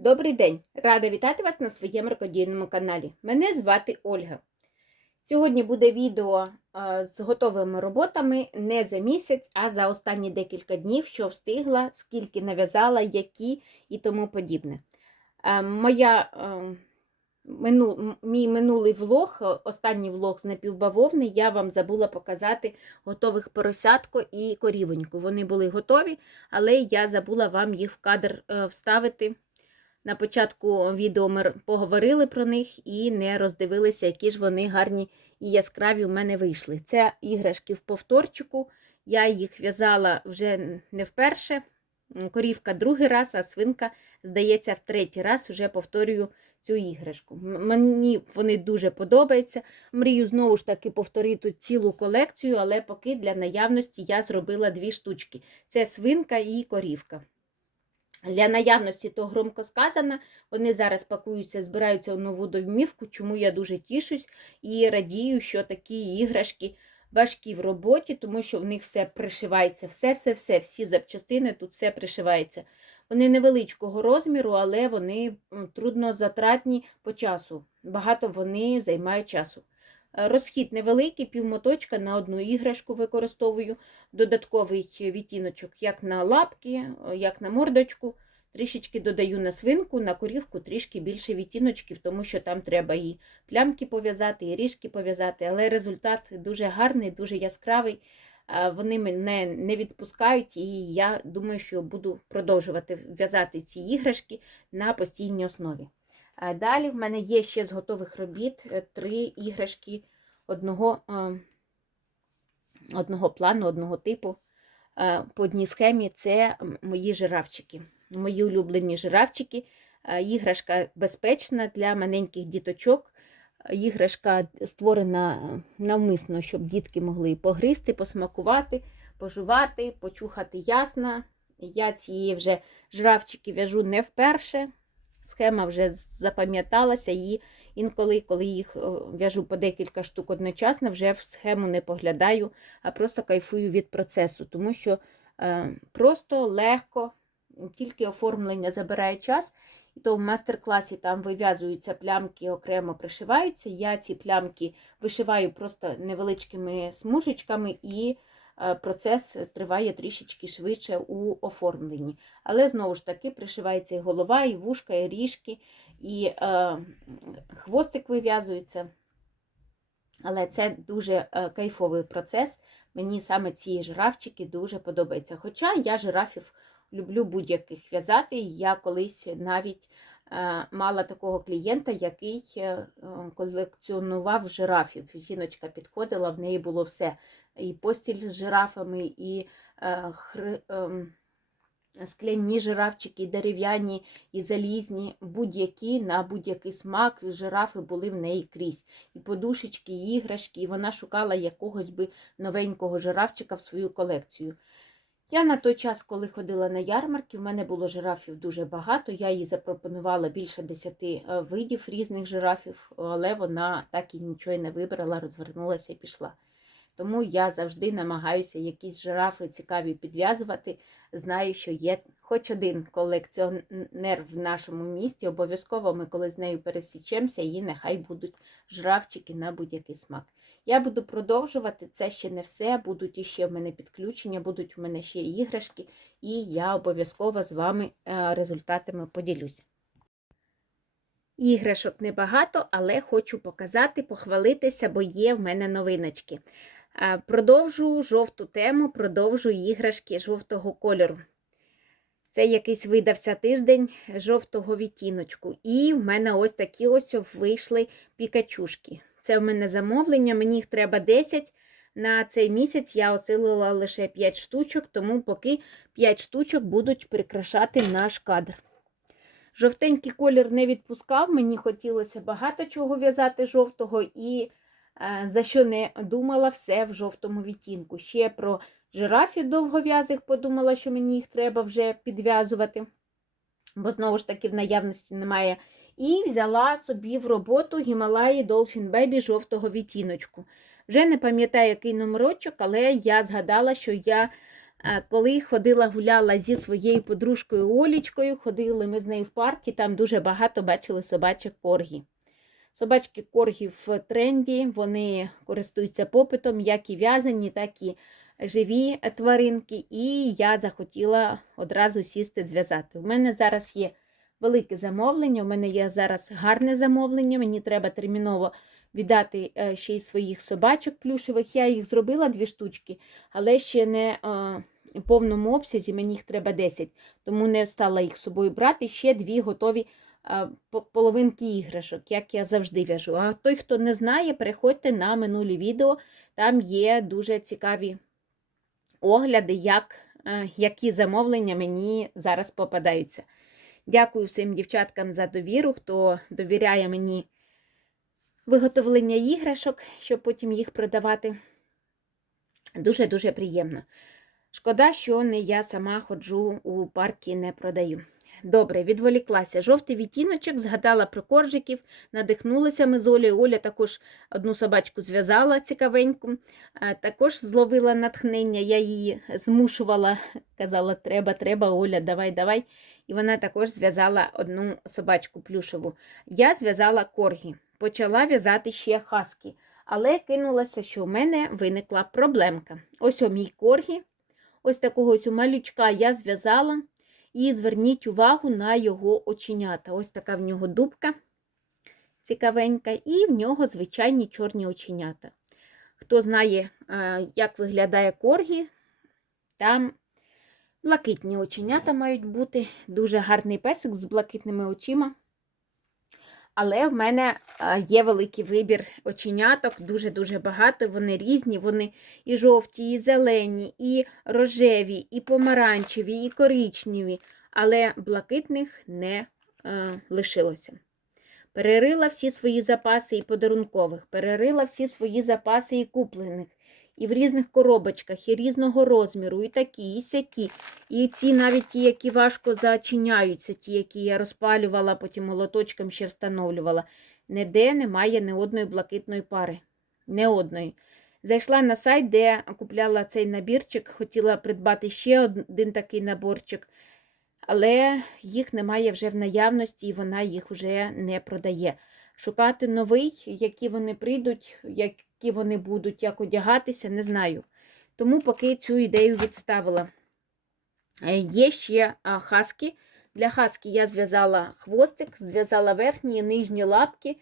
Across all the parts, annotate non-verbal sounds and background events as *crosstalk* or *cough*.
Добрий день! Рада вітати вас на своєму рукодільному каналі. Мене звати Ольга. Сьогодні буде відео з готовими роботами не за місяць, а за останні декілька днів, що встигла, скільки нав'язала, які і тому подібне. Моя, мину, мій минулий влог, останній влог з напівбавовни, я вам забула показати готових поросятко і корівоньку. Вони були готові, але я забула вам їх в кадр е, вставити. На початку відео ми поговорили про них і не роздивилися, які ж вони гарні і яскраві у мене вийшли. Це іграшки в повторчику. Я їх в'язала вже не вперше. Корівка другий раз, а свинка, здається, в третій раз вже повторюю цю іграшку. Мені вони дуже подобаються. Мрію знову ж таки повторити цілу колекцію, але поки для наявності я зробила дві штучки: це свинка і корівка. Для наявності то громко сказано, вони зараз пакуються, збираються у нову домівку, чому я дуже тішусь і радію, що такі іграшки важкі в роботі, тому що в них все пришивається, все-все-все, всі запчастини, тут все пришивається. Вони невеличкого розміру, але вони труднозатратні по часу. Багато вони займають часу. Розхід невеликий, півмоточка на одну іграшку використовую додатковий відтіночок як на лапки, як на мордочку. Трішечки додаю на свинку, на корівку трішки більше відтіночків, тому що там треба і плямки пов'язати, і ріжки пов'язати. Але результат дуже гарний, дуже яскравий. Вони мене не відпускають, і я думаю, що буду продовжувати в'язати ці іграшки на постійній основі. А Далі в мене є ще з готових робіт е, три іграшки одного, е, одного плану, одного типу. Е, По одній схемі це мої жирафчики. Мої улюблені жирафчики. Е, Іграшка безпечна для маленьких діточок. Е, Іграшка створена е, навмисно, щоб дітки могли погризти, посмакувати, пожувати, почухати ясно. Я ці вже жирафчики в'яжу не вперше. Схема вже запам'яталася, і інколи, коли їх в'яжу по декілька штук одночасно, вже в схему не поглядаю, а просто кайфую від процесу, тому що е, просто легко, тільки оформлення забирає час. І то в мастер-класі там вив'язуються плямки, окремо пришиваються. Я ці плямки вишиваю просто невеличкими смужечками, і е, процес триває трішечки швидше у оформленні. Але знову ж таки пришивається і голова, і вушка, і ріжки, і е, хвостик вив'язується. Але це дуже е, кайфовий процес. Мені саме ці жирафчики дуже подобаються. Хоча я жирафів люблю будь-яких в'язати. Я колись навіть е, мала такого клієнта, який е, е, колекціонував жирафів. Жіночка підходила, в неї було все. І постіль з жирафами, і е, ем, скляні жирафчики, і дерев'яні, і залізні, будь-які на будь-який смак жирафи були в неї крізь. І подушечки, і іграшки, і вона шукала якогось би новенького жирафчика в свою колекцію. Я на той час, коли ходила на ярмарки, в мене було жирафів дуже багато. Я їй запропонувала більше десяти е, видів різних жирафів, але вона так і нічого не вибрала, розвернулася і пішла. Тому я завжди намагаюся якісь жирафи цікаві підв'язувати. Знаю, що є хоч один колекціонер в нашому місті. Обов'язково ми, коли з нею пересічемося, і нехай будуть жирафчики на будь-який смак. Я буду продовжувати, це ще не все. Будуть іще в мене підключення, будуть у мене ще іграшки, і я обов'язково з вами е, результатами поділюся. Іграшок небагато, але хочу показати, похвалитися, бо є в мене новиночки. Е, Продовжу жовту тему, продовжу іграшки жовтого кольору. Це якийсь видався тиждень жовтого відтіночку. І в мене ось такі ось вийшли пікачушки. Це в мене замовлення, мені їх треба 10. На цей місяць я осилила лише 5 штучок, тому поки 5 штучок будуть прикрашати наш кадр. Жовтенький колір не відпускав, мені хотілося багато чого в'язати жовтого, і е, за що не думала, все в жовтому відтінку. Ще про жирафів довгов'язих подумала, що мені їх треба вже підв'язувати, бо знову ж таки в наявності немає. І взяла собі в роботу Гімалаї Dolphin Baby жовтого відтіночку. Вже не пам'ятаю, який номерочок, але я згадала, що я Коли ходила гуляла зі своєю подружкою Олічкою, ходили ми з нею в парк і там дуже багато бачили собачок коргі. Собачки коргі в тренді, вони користуються попитом, як і в'язані, так і живі тваринки. І я захотіла одразу сісти зв'язати. У мене зараз є велике замовлення, у мене є зараз гарне замовлення, мені треба терміново віддати е, ще й своїх собачок плюшевих. Я їх зробила дві штучки, але ще не е, в повному обсязі, мені їх треба 10, тому не стала їх з собою брати. Ще дві готові е, половинки іграшок, як я завжди в'яжу. А той, хто не знає, переходьте на минулі відео, там є дуже цікаві огляди, як, які замовлення мені зараз попадаються. Дякую всім дівчаткам за довіру, хто довіряє мені виготовлення іграшок, щоб потім їх продавати. Дуже-дуже приємно. Шкода, що не я сама ходжу у парки не продаю. Добре, відволіклася. Жовтий відтіночок, згадала про коржиків, надихнулася ми з Олею. Оля також одну собачку зв'язала цікавеньку. Також зловила натхнення, я її змушувала, казала, треба, треба, Оля, давай, давай. І вона також зв'язала одну собачку плюшеву. Я зв'язала коргі, почала в'язати ще хаски, але кинулася, що в мене виникла проблемка. Ось о мій коргі, ось такого ось малючка я зв'язала. І зверніть увагу на його оченята. Ось така в нього дубка цікавенька, і в нього звичайні чорні оченята. Хто знає, е, як виглядає коргі, там блакитні оченята мають бути. Дуже гарний песик з блакитними очима. Але в мене е, є великий вибір оченяток, дуже-дуже багато. Вони різні, вони і жовті, і зелені, і рожеві, і помаранчеві, і коричневі, але блакитних не е, лишилося. Перерила всі свої запаси і подарункових, перерила всі свої запаси і куплених, і в різних коробочках, і різного розміру, і такі, і сякі. І ці навіть ті, які важко зачиняються, ті, які я розпалювала, потім молоточком ще встановлювала. Ніде немає ні одної блакитної пари. Не одної. Зайшла на сайт, де купляла цей набірчик, хотіла придбати ще один такий наборчик, але їх немає вже в наявності, і вона їх вже не продає. Шукати новий, які вони прийдуть, які вони будуть, як одягатися, не знаю. Тому поки цю ідею відставила. Е, Є ще хаски. Для хаски я зв'язала хвостик, зв'язала верхні і нижні лапки.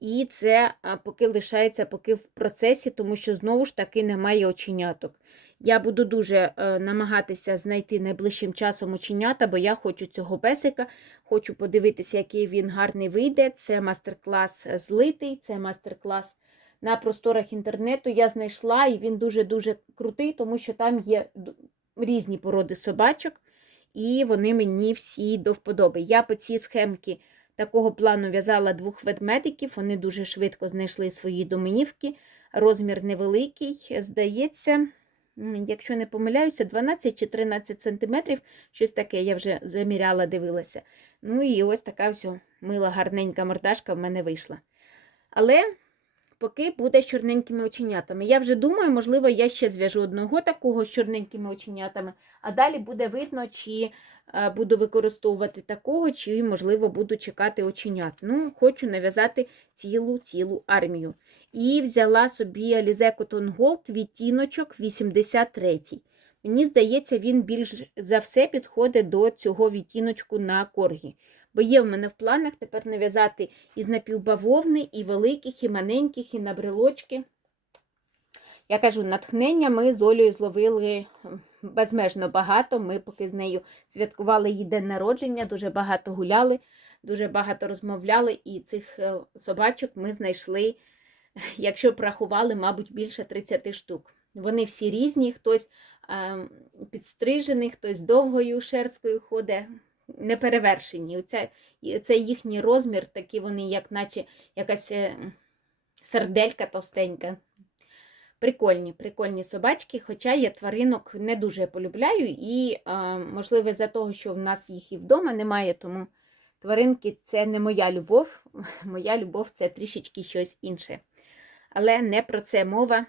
І це поки лишається поки в процесі, тому що знову ж таки немає оченяток. Я буду дуже е, намагатися знайти найближчим часом оченята, бо я хочу цього песика, хочу подивитися, який він гарний вийде. Це мастер-клас злитий, це мастер-клас на просторах інтернету. Я знайшла, і він дуже-дуже крутий, тому що там є різні породи собачок, і вони мені всі до вподоби. Я по цій схемці такого плану в'язала двох ведмедиків, вони дуже швидко знайшли свої доминівки. Розмір невеликий, здається, якщо не помиляюся, 12 чи 13 сантиметрів, щось таке, я вже заміряла, дивилася. Ну і ось така все мила, гарненька мордашка в мене вийшла. Але поки буде з чорненькими оченятами. Я вже думаю, можливо, я ще зв'яжу одного такого з чорненькими оченятами, а далі буде видно, чи е, буду використовувати такого, чи, можливо, буду чекати оченят. Ну, хочу нав'язати цілу-цілу армію. І взяла собі Alize Cotton Gold відтіночок 83. Мені здається, він більш за все підходить до цього відтіночку на коргі. Бо є в мене в планах тепер нав'язати із напівбавовни, і великих, і маленьких, і на брелочки. Я кажу, натхнення ми з Олею зловили безмежно багато. Ми поки з нею святкували її день народження, дуже багато гуляли, дуже багато розмовляли, і цих е, собачок ми знайшли, якщо б рахували, мабуть, більше 30 штук. Вони всі різні, хтось е, підстрижений, хтось довгою шерсткою ходить, неперевершені. Оце, це їхній розмір, такі вони, як наче якась е, серделька товстенька. Прикольні, прикольні собачки, хоча я тваринок не дуже полюбляю, і, е, можливо, за того, що в нас їх і вдома немає, тому тваринки це не моя любов. *laughs* Моя любов це трішечки щось інше. Але не про це мова.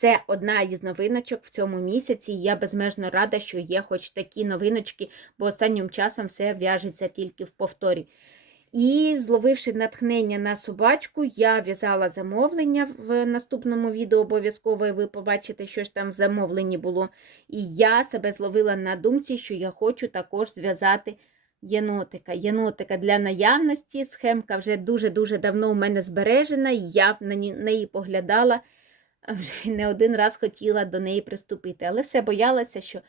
Це одна із новиночок в цьому місяці. Я безмежно рада, що є хоч такі новиночки, бо останнім часом все в'яжеться тільки в повторі. І, зловивши натхнення на собачку, я в'язала замовлення в наступному відео. Обов'язково ви побачите, що ж там в замовленні було. І я себе зловила на думці, що я хочу також зв'язати єнотика. Єнотика для наявності. Схемка вже дуже-дуже давно у мене збережена, я на неї поглядала, *laughs* вже не один раз хотіла до неї приступити. Але все боялася, що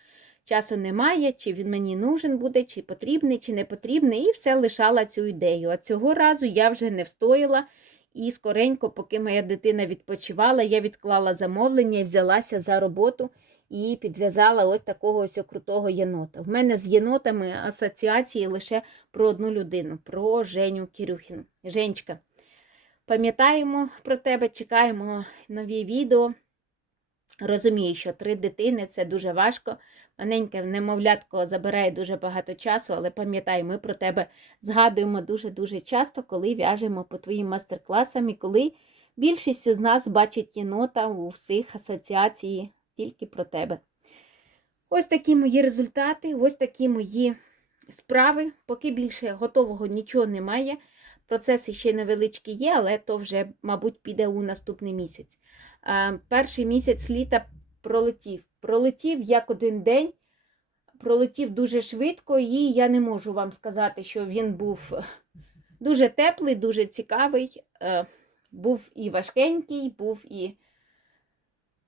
часу немає, чи він мені нужен буде, чи потрібний, чи не потрібний, і все лишала цю ідею. А цього разу я вже не встояла. І скоренько, поки моя дитина відпочивала, я відклала замовлення і взялася за роботу і підв'язала ось такого ось крутого єнота. В мене з єнотами асоціації лише про одну людину, про Женю Кирюхіну. Женечка, пам'ятаємо про тебе, чекаємо нові відео. Розумію, що три дитини це дуже важко. Маленьке немовлятко забирає дуже багато часу, але пам'ятай, ми про тебе згадуємо дуже-дуже часто, коли в'яжемо по твоїм майстер-класам і коли більшість з нас бачить єнота у всіх асоціації тільки про тебе. Ось такі мої результати, ось такі мої справи. Поки більше готового нічого немає. Процеси ще невеличкі є, але то вже, мабуть, піде у наступний місяць. А, Перший місяць літа пролетів. Пролетів як один день, пролетів дуже швидко, і я не можу вам сказати, що він був дуже теплий, дуже цікавий. Е, Був і важкенький, був і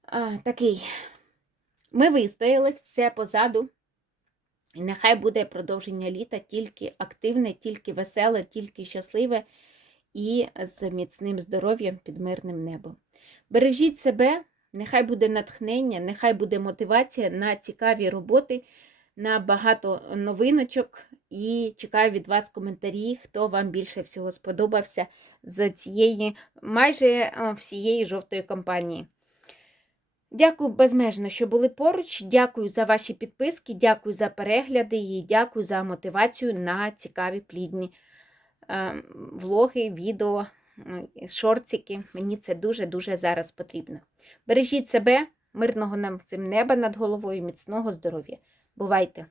а, такий. Ми вистояли все позаду. І нехай буде продовження літа тільки активне, тільки веселе, тільки щасливе і з міцним здоров'ям під мирним небом. Бережіть себе, нехай буде натхнення, нехай буде мотивація на цікаві роботи, на багато новиночок. І чекаю від вас коментарі, хто вам більше всього сподобався з цієї майже е, всієї жовтої компанії. Дякую безмежно, що були поруч. Дякую за ваші підписки, дякую за перегляди і дякую за мотивацію на цікаві плідні е, влоги, відео, е, шортики. Мені це дуже-дуже зараз потрібно. Бережіть себе, мирного нам цим неба над головою, міцного здоров'я. Бувайте!